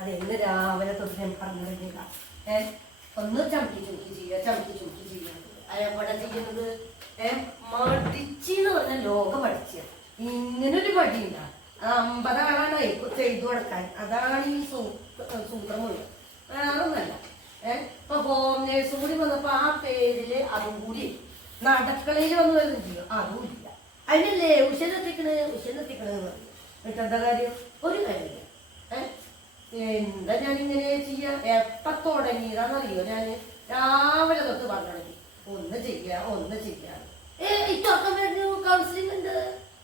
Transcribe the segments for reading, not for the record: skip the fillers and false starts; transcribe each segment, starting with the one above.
അതെ ഇന്ന് രാവിലെ തൊട്ട് ഞാൻ പറഞ്ഞില്ല ഒന്ന് ചമക്കി ചുമക്കി ചെയ്യുക അയപ്പടെ ചെയ്യുന്നത് മടിച്ചെന്ന് പറഞ്ഞ ലോകം പഠിച്ച ഇങ്ങനൊരു മടിയില്ല 50 ആളാണ് ചെയ്തു കൊടുക്കാൻ. അതാണ് ഈ സൂത്രം മുഴുവൻ, വേറൊന്നല്ല. ഇപ്പൊ ഹോം നേഴ്സും കൂടി വന്നപ്പോ ആ പേരില് അതും കൂടി നടക്കളയിൽ വന്ന് വരുന്നത് ചെയ്യും, അതും ഇല്ല. അതിനല്ലേ ഉഷനെത്തിക്കണെന്ന് പറഞ്ഞു. എന്നിട്ടെന്താ കാര്യം? ഒരു കാര്യമില്ല. എന്താ ഞാനിങ്ങനെ ചെയ്യാ? എപ്പ തുടങ്ങിയതാന്നറിയോ? ഞാന് രാവിലെ തൊട്ട് പറഞ്ഞു ഒന്ന് ചെയ്യാ ഇതൊക്കെ വേണ്ടി കൗൺസിലിംഗ് ഉണ്ട്.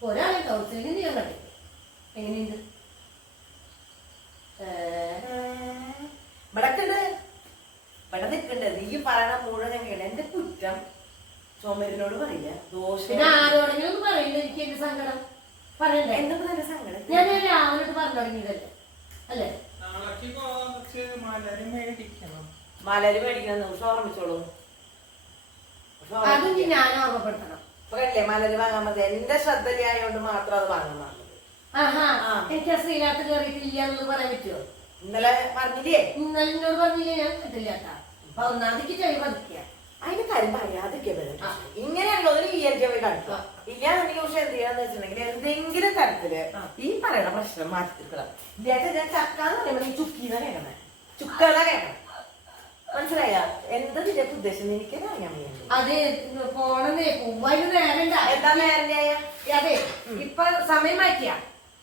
ഒരാളെ കൗൺസിലിംഗിന് ഞാൻ കണ്ടില്ല. എങ്ങനെയുണ്ട്? ഇവിടെ നിൽക്കണ്ട്. നീ പറയണ മുഴുവൻ എങ്ങനെയാണ്? എന്റെ കുറ്റം ചുമരിനോട് പറയില്ല, ദോഷം. പിന്നെ ആരോടെങ്കിലും ഒന്നും പറയില്ല. എനിക്ക് എന്റെ സങ്കടം പറയണ്ടേ? എന്തൊക്കെ നല്ല സങ്കടം. ഞാൻ രാവിലെ പറഞ്ഞു തുടങ്ങിയതല്ലേ അല്ലേ? മലര് മേടിക്കണം, ഓർമ്മിച്ചോളൂ. അതും ഞാൻ ഓർമ്മപ്പെടുത്തണം. അല്ലേ മലര് വാങ്ങാൻ മതി. എന്റെ ശ്രദ്ധയായോണ്ട് മാത്രം അത് വാങ്ങുന്നതാണ്. എനിക്ക് ആ ശ്രീനാഥ് കയറിയിട്ടില്ല എന്നുള്ളത് പറയാൻ പറ്റുമോ? ഇന്നലെ പറഞ്ഞില്ലേ? ഇന്നലെ എന്നോട് പറഞ്ഞില്ലേ? ഞാൻ കിട്ടില്ല കേട്ടാ. അപ്പൊ ഒന്നാമതിക്ക് ചെവി പതിക്കുക. അതിന് കാര്യം പറയാതൊക്കെ ഇങ്ങനെയുള്ളതിന് പോയി കാണിക്കുക. ഇല്ലാന്നുണ്ടെങ്കിൽ പക്ഷെ എന്ത് ചെയ്യാന്ന് വെച്ചിട്ടുണ്ടെങ്കിൽ എന്തെങ്കിലും തരത്തില് ഈ പറയുന്ന പ്രശ്നം മാറ്റി തീർക്കണം. ഇല്ലാത്ത ഞാൻ ചക്കാന്ന് പറയുമ്പോൾ ഈ ചുക്കീന്നാ കേൾക്കണേ, ചുക്കാന്നാ കേൾക്കണം. മനസ്സിലായ? എന്താ നിന്റെ ഉദ്ദേശം എനിക്ക് അറിയാൻ വേണ്ടി. അതെ പോണെന്നേ പോവാനും നേരണ്ട. എന്താ നേരം? അതെ ഇപ്പൊ സമയം മാറ്റിയ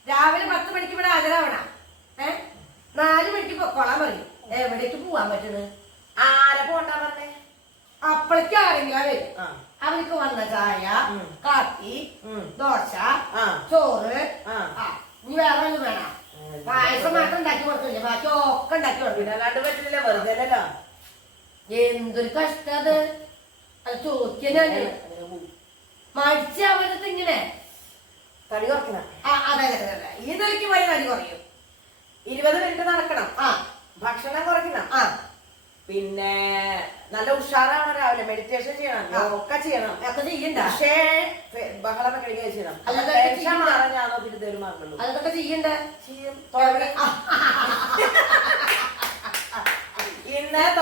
രാവിലെ 10 മണിക്ക് ഇവിടെ ഹാജരാവണ. 4 മണിക്ക് പൊക്കോളാൻ പറയും. എവിടേക്ക് പോവാൻ പറ്റുന്നത്? ആരെ പോണ്ടാ പറഞ്ഞേ? അപ്പളേക്ക് ആരെങ്കിലും വരും. അവർക്ക് വന്ന ചായ, കാപ്പി, ദോശ, ചോറ്, ഇനി വേറെ ഒന്നും വേണം. പായസം മാത്രം ഉണ്ടാക്കി കൊടുക്കില്ല, ബാക്കി ഒക്കെ ഉണ്ടാക്കി കൊടുക്കില്ല. അല്ലാണ്ട് പറ്റില്ല, വെറുതെ അല്ലല്ലോ. എന്തൊരു കഷ്ടം അത്. അത് ചോദിക്കാനാണ് മടിച്ച അവരത് ഇങ്ങനെ തടി കുറയ്ക്കണം. അതെ ഇതൊരിക്കും വഴി തടി കുറയും. 20 മിനിറ്റ് നടക്കണം, ഭക്ഷണം കുറയ്ക്കണം, പിന്നെ നല്ല ഉഷാറാണ്. രാവിലെ മെഡിറ്റേഷൻ ചെയ്യണം, ഒക്കെ ചെയ്യണം. പക്ഷേ ബഹളം കഴിക്കാൻ ചെയ്യണം. മാറാനാണോ പിന്നെ മാറുള്ളൂ. അതൊക്കെ ചെയ്യണ്ട.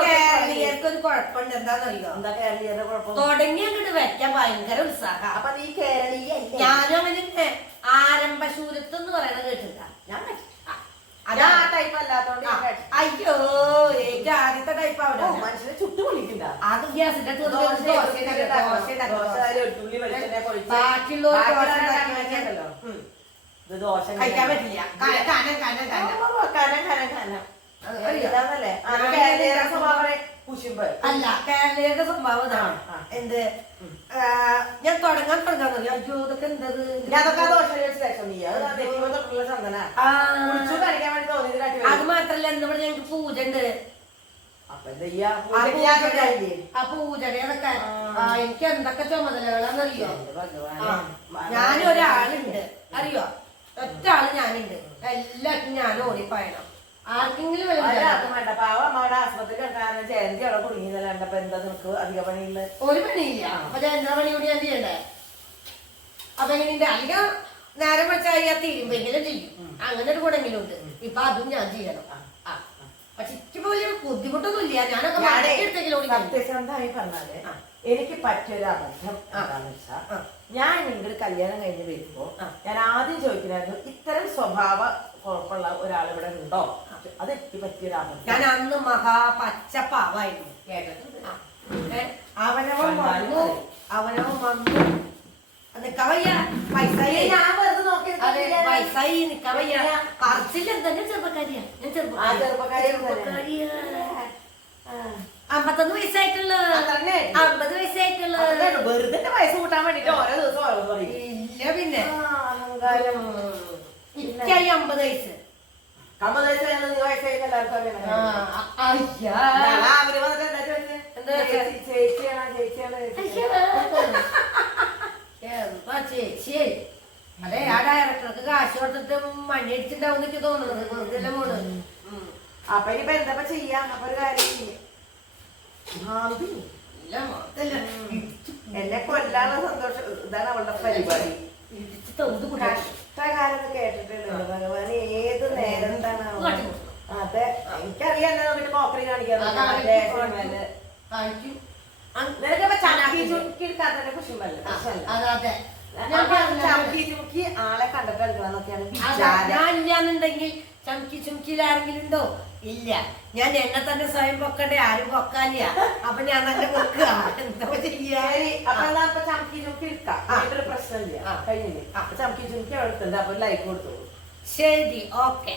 കേരളീയർക്കൊരു കുഴപ്പമുണ്ട്. എന്താന്നറിയോ? എന്താ കേരളീയരുടെ കുഴപ്പം? തുടങ്ങി അങ്ങോട്ട് വെക്കാൻ ഭയങ്കര ഉത്സാഹം. അപ്പൊ നീ കേരളീയ? ഞാനും അങ്ങനെ ആരംഭശൂരത്വം എന്ന് പറയണത് കേട്ടിട്ടാ. ഞാൻ അതാ ആ ടൈപ്പ് അല്ലാത്തോണ്ട്. അയ്യോ ഏറ്റവും ആദ്യത്തെ ടൈപ്പ് അവിടെ മനുഷ്യനെ ചുട്ടുപൊളിക്കണ്ട. അത് ഗ്യാസിന്റെ ദോശ കഴിക്കാൻ പറ്റില്ല. അല്ല കേരളീയരുടെ സ്വഭാവം ഇതാണ്. എന്ത് ഞാൻ തുടങ്ങാൻ അയ്യോ ഇതൊക്കെ എന്തത്? അത് മാത്രല്ല എന്നിവിടെ ഞങ്ങക്ക് പൂജ ഉണ്ട്. ആ പൂജയുടെ അതൊക്കെ എനിക്ക് എന്തൊക്കെ ചുമതലകളാന്നറിയോ? ഞാനൊരാളുണ്ട് അറിയോ? ഒറ്റ ആള് ഞാനുണ്ട്. എല്ലാവർക്കും ഞാൻ ഓടിപ്പായണം. ആർക്കെങ്കിലും ഒരു പണിയില്ല. അപ്പൊ എന്താ പണി കൂടി ഞാൻ ചെയ്യണ്ടേ? അപ്പൊ എങ്ങനെയുണ്ട്? അധികം നേരം വെച്ചാൽ തീരുമ്പെങ്കിലും ചെയ്യും. അങ്ങനെ ഒരു ഗുണമെങ്കിലും ഉണ്ട്. ഇപ്പൊ അതും ഞാൻ ചെയ്യണം. പക്ഷെ എനിക്ക് വലിയ ബുദ്ധിമുട്ടൊന്നും ഇല്ല. സത്യസന്ധമായി പറഞ്ഞാല് എനിക്ക് പറ്റിയൊരു അബദ്ധം എന്താന്ന് വെച്ചാ, ഞാൻ നിങ്ങളുടെ കല്യാണം കഴിഞ്ഞ് വരുമ്പോ ഞാൻ ആദ്യം ചോദിക്കണായിരുന്നു ഇത്തരം സ്വഭാവ കുഴപ്പമുള്ള ഒരാൾ ഇവിടെ ഉണ്ടോ? അത് എനിക്ക് പറ്റിയൊരു അബദ്ധം. ഞാൻ അന്ന് മഹാപച്ചപ്പാവായിരുന്നു. കേട്ടിട്ടുണ്ട്. അവനവൻ വന്നു നിക്കവയ്യ പൈസയെ ഞാൻ വെറുതെ നോക്കി പൈസയി നിക്കവയ്യ പറച്ചില്ല. തന്നെ ചെറുപ്പക്കാരിയാ ഞാൻ. ചെറുപ്പക്കാരിയാ. 51 വയസ്സായിട്ടുള്ള 50 വയസ്സായിട്ടുള്ള വെറുതെ വയസ്സ് കൂട്ടാൻ വേണ്ടിട്ട് ഓരോ ദിവസം ഓരോ ഇല്ല. പിന്നെ എനിക്കായി 50 വയസ്സ്. 50 വയസ്സായാലും നീ വയസ്സായി എല്ലാവർക്കും ചേച്ചി. അതെ ആ ഡയറക്ടർക്ക് കാശ് കൊടുത്തിട്ട് മണി അടിച്ചിട്ടുണ്ടാവും എന്നൊക്കെ തോന്നുന്നത്. വെറുതെ മോള്. അപ്പൊ ഇനിയിപ്പൊ എന്താ ചെയ്യാ? അപ്പൊ ഒരു കാര്യം ചെയ്യും, എന്നെ കൊല്ലാനുള്ള സന്തോഷം ഇതാണ് അവളുടെ പരിപാടി. കഷ്ടകാലം കേട്ടിട്ടുണ്ടോ ഭഗവാൻ? ഏത് നേരം എന്താണ്? അതെ എനിക്കറിയാം എന്നെ നോക്കിട്ട് കോക്കറി കാണിക്കാറുണ്ട് കാണിക്കും. നിനക്കപ്പോ ചാക്കി ചുരുക്കി എടുക്കാത്തതിനെ കുറിച്ചുമല്ല അതെ ചാക്കി ചുരുക്കി ആളെ കണ്ടിട്ട് എടുക്കണമെന്നൊക്കെയാണ് ഞാൻ ഇല്ലാന്നുണ്ടെങ്കിൽ ചമക്കി ചുമക്കിയിലാരെങ്കിലും ഉണ്ടോ? ഇല്ല. ഞാൻ എന്നെ തന്നെ സ്വയം പൊക്കണ്ടേ, ആരും പൊക്കാനില്ല. അപ്പൊ ഞാൻ തന്നെ പൊക്കുക. എന്താ ചെയ്യാ? അപ്പൊ ചമക്കി ചുരുക്കി എടുക്കാം, പ്രശ്നമില്ല. കഴിഞ്ഞില്ലേ? അപ്പൊ ചമക്കി ചുരുക്കി എടുത്തിട്ടുണ്ട്. അപ്പൊ ലൈക്ക് കൊടുത്തോളൂ. ശരി, ഓക്കെ.